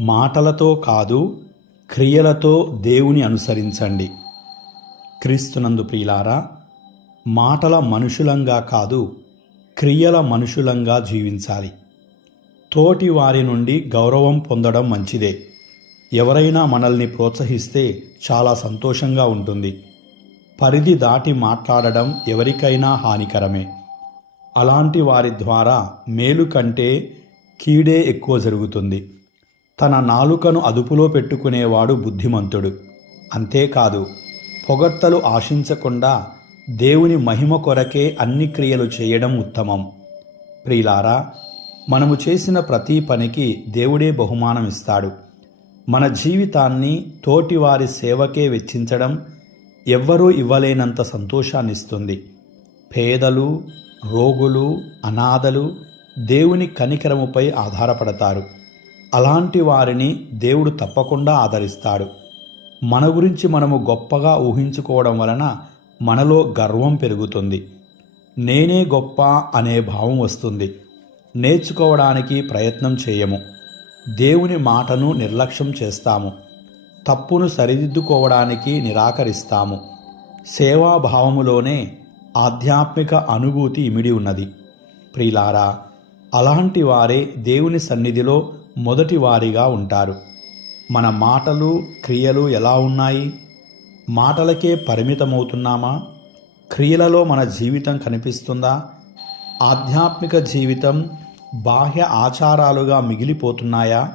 మాటలతో కాదు, క్రియలతో దేవుని అనుసరించండి. క్రీస్తునందు ప్రియులారా, మాటల మనుషులంగా కాదు, క్రియల మనుషులంగా జీవించాలి. తోటి వారి నుండి గౌరవం పొందడం మంచిదే. ఎవరైనా మనల్ని ప్రోత్సహిస్తే చాలా సంతోషంగా ఉంటుంది. పరిధి దాటి మాట్లాడడం ఎవరికైనా హానికరమే. అలాంటి వారి ద్వారా మేలు కంటే కీడే ఎక్కువ జరుగుతుంది. తన నాలుకను అదుపులో పెట్టుకునేవాడు బుద్ధిమంతుడు. అంతేకాదు, పొగడ్తలు ఆశించకుండా దేవుని మహిమ కొరకే అన్ని క్రియలు చేయడం ఉత్తమం. ప్రియులారా, మనము చేసిన ప్రతి పనికి దేవుడే బహుమానం ఇస్తాడు. మన జీవితాన్ని తోటివారి సేవకే వెచ్చించడం ఎవ్వరూ ఇవ్వలేనంత సంతోషాన్నిస్తుంది. పేదలు, రోగులు, అనాథలు దేవుని కనికరముపై ఆధారపడతారు. అలాంటి వారిని దేవుడు తప్పకుండా ఆదరిస్తాడు. మన గురించి మనము గొప్పగా ఊహించుకోవడం వలన మనలో గర్వం పెరుగుతుంది. నేనే గొప్ప అనే భావం వస్తుంది. నేర్చుకోవడానికి ప్రయత్నం చేయము. దేవుని మాటను నిర్లక్ష్యం చేస్తాము. తప్పును సరిదిద్దుకోవడానికి నిరాకరిస్తాము. సేవాభావములోనే ఆధ్యాత్మిక అనుభూతి ఇమిడి ఉన్నది. ప్రియులారా, అలాంటి వారే దేవుని సన్నిధిలో మొదటి వారిగా ఉంటారు. మన మాటలు, క్రియలు ఎలా ఉన్నాయి? మాటలకే పరిమితమవుతున్నామా? క్రియలలో మన జీవితం కనిపిస్తుందా? ఆధ్యాత్మిక జీవితం బాహ్య ఆచారాలుగా మిగిలిపోతున్నాయా?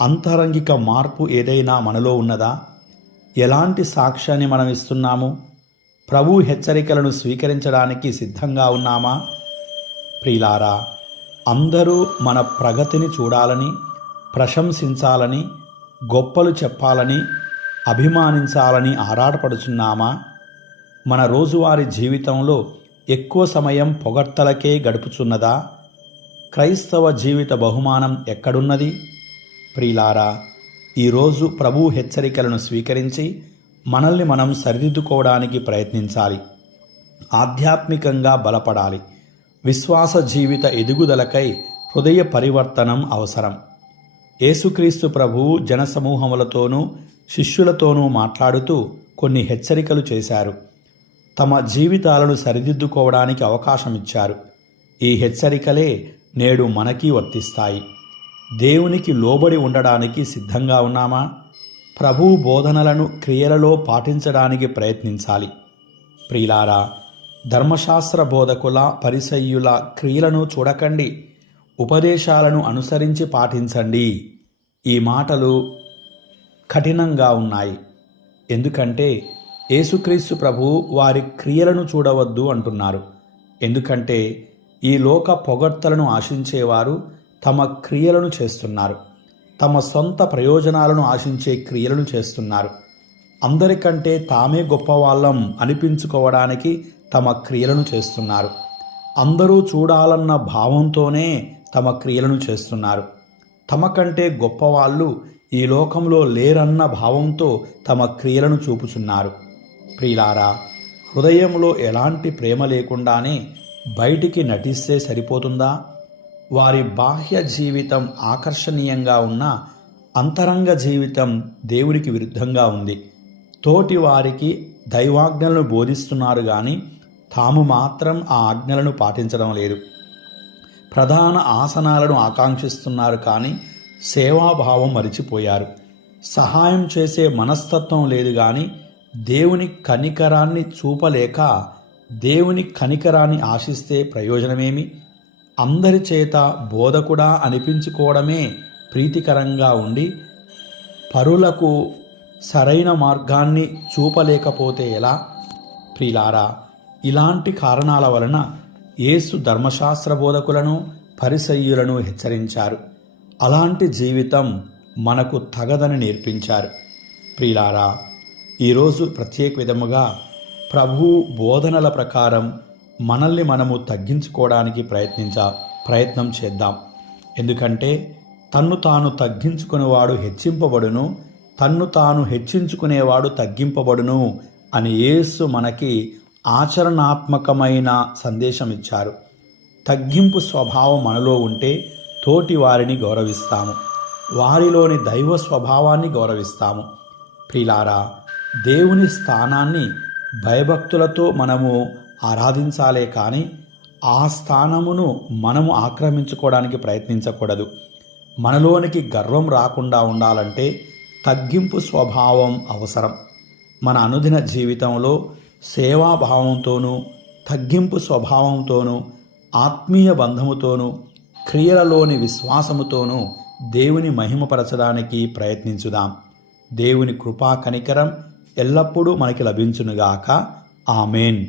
అంతరంగిక మార్పు ఏదైనా మనలో ఉన్నదా? ఎలాంటి సాక్ష్యాన్ని మనం ఇస్తున్నాము? ప్రభు హెచ్చరికలను స్వీకరించడానికి సిద్ధంగా ఉన్నామా? ప్రియులారా, అందరూ మన ప్రగతిని చూడాలని, ప్రశంసించాలని, గొప్పలు చెప్పాలని, అభిమానించాలని ఆరాటపడుచున్నామా? మన రోజువారీ జీవితంలో ఎక్కువ సమయం పొగడ్తలకే గడుపుచున్నదా? క్రైస్తవ జీవిత బహుమానం ఎక్కడున్నది? ప్రియులారా, ఈరోజు ప్రభు హెచ్చరికలను స్వీకరించి మనల్ని మనం సరిదిద్దుకోవడానికి ప్రయత్నించాలి. ఆధ్యాత్మికంగా బలపడాలి. విశ్వాస జీవిత ఎదుగుదలకై హృదయ పరివర్తనం అవసరం. యేసుక్రీస్తు ప్రభువు జనసమూహములతోనూ శిష్యులతోనూ మాట్లాడుతూ కొన్ని హెచ్చరికలు చేశారు. తమ జీవితాలను సరిదిద్దుకోవడానికి అవకాశం ఇచ్చారు. ఈ హెచ్చరికలే నేడు మనకి వర్తిస్తాయి. దేవునికి లోబడి ఉండడానికి సిద్ధంగా ఉన్నామా? ప్రభువు బోధనలను క్రియలలో పాటించడానికి ప్రయత్నించాలి. ప్రియులారా, ధర్మశాస్త్ర బోధకుల, పరిసయ్యుల క్రియలను చూడకండి, ఉపదేశాలను అనుసరించి పాటించండి. ఈ మాటలు కఠినంగా ఉన్నాయి. ఎందుకంటే యేసుక్రీస్తు ప్రభువు వారి క్రియలను చూడవద్దు అంటున్నారు. ఎందుకంటే ఈ లోక పొగడ్తలను ఆశించేవారు తమ క్రియలను చేస్తున్నారు. తమ సొంత ప్రయోజనాలను ఆశించే క్రియలను చేస్తున్నారు. అందరికంటే తామే గొప్పవాళ్ళం అనిపించుకోవడానికి తమ క్రియలను చేస్తున్నారు. అందరూ చూడాలన్న భావంతోనే తమ క్రియలను చేస్తున్నారు. తమ కంటే గొప్పవాళ్ళు ఈ లోకంలో లేరన్న భావంతో తమ క్రియలను చూపుచున్నారు. ప్రియులారా, హృదయంలో ఎలాంటి ప్రేమ లేకుండానే బయటికి నటిస్తే సరిపోతుందా? వారి బాహ్య జీవితం ఆకర్షణీయంగా ఉన్న అంతరంగ జీవితం దేవునికి విరుద్ధంగా ఉంది. తోటి వారికి దైవాజ్ఞలను బోధిస్తున్నారు కానీ తాము మాత్రం ఆ ఆజ్ఞలను పాటించడం లేదు. ప్రధాన ఆసనాలను ఆకాంక్షిస్తున్నారు కానీ సేవాభావం మరిచిపోయారు. సహాయం చేసే మనస్తత్వం లేదు కానీ దేవుని కనికరాన్ని చూపలేక దేవుని కనికరాన్ని ఆశిస్తే ప్రయోజనమేమి? అందరి చేత బోధకుడా అనిపించుకోవడమే ప్రీతికరంగా ఉండి పరులకు సరైన మార్గాన్ని చూపలేకపోతే ఎలా? ప్రియులారా, ఇలాంటి కారణాల వలన యేసు ధర్మశాస్త్ర బోధకులను, పరిసయ్యులను హెచ్చరించారు. అలాంటి జీవితం మనకు తగదని నేర్పించారు. ప్రియులారా, ఈరోజు ప్రత్యేక విధముగా ప్రభు బోధనల ప్రకారం మనల్ని మనము తగ్గించుకోవడానికి ప్రయత్నం చేద్దాం. ఎందుకంటే తన్ను తాను తగ్గించుకునేవాడు హెచ్చింపబడును, తన్ను తాను హెచ్చించుకునేవాడు తగ్గింపబడును అని యేసు మనకి ఆచరణాత్మకమైన సందేశం ఇచ్చారు. తగ్గింపు స్వభావం మనలో ఉంటే తోటి వారిని గౌరవిస్తాము. వారిలోని దైవ స్వభావాన్ని గౌరవిస్తాము. ప్రియులారా, దేవుని స్థానాన్ని భయభక్తులతో మనము ఆరాధించాలే కానీ ఆ స్థానమును మనము ఆక్రమించుకోవడానికి ప్రయత్నించకూడదు. మనలోనికి గర్వం రాకుండా ఉండాలంటే తగ్గింపు స్వభావం అవసరం. మన అనుదిన జీవితంలో సేవాభావంతోనూ, తగ్గింపు స్వభావంతోనూ, ఆత్మీయ బంధముతోనూ, క్రియలలోని విశ్వాసముతోనూ దేవుని మహిమపరచడానికి ప్రయత్నించుదాం. దేవుని కృపా కనికరం ఎల్లప్పుడూ మనకి లభించునుగాక. ఆమేన్.